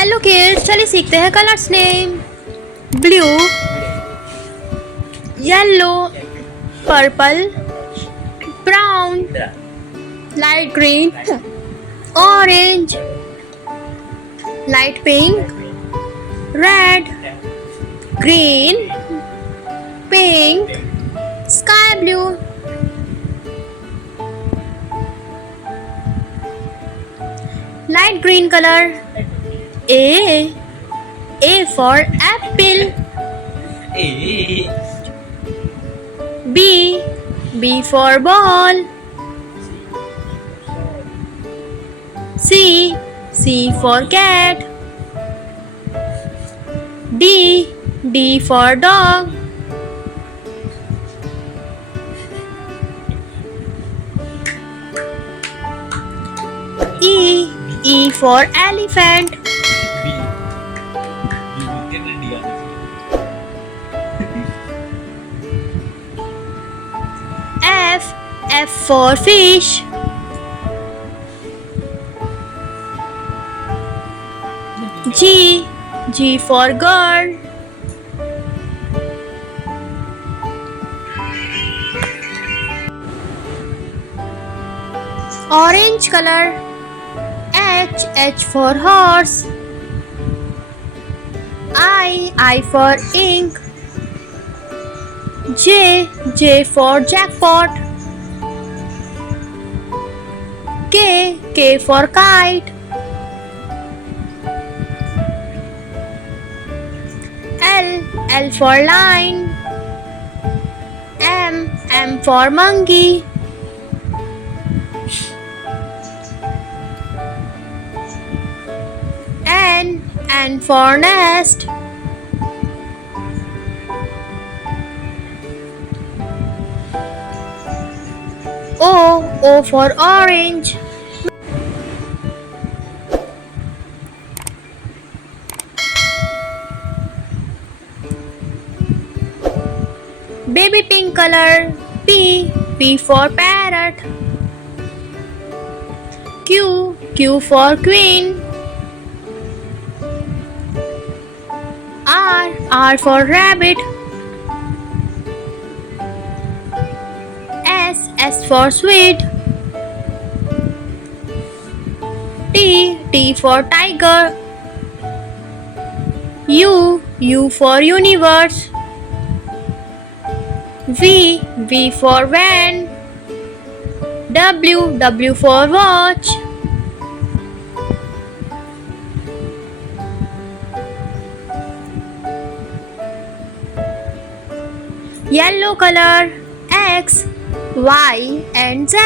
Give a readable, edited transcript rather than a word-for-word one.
Hello kids, चलिए सीखते हैं colours name. Blue, yellow, purple, brown, light green, orange, light pink, red, green, pink, sky blue. Light green color. A for apple. B for ball. C for cat. D for dog. E for elephant. F for fish. G for girl. Orange color. H for horse. I for ink. J for jackpot. K for kite. L for lion. M for monkey. N for nest. O for orange. Baby pink color. P for parrot. Q for queen. R for rabbit. S for sweet. T for tiger. U for universe. V for van. W for watch. Yellow color. X, Y and Z.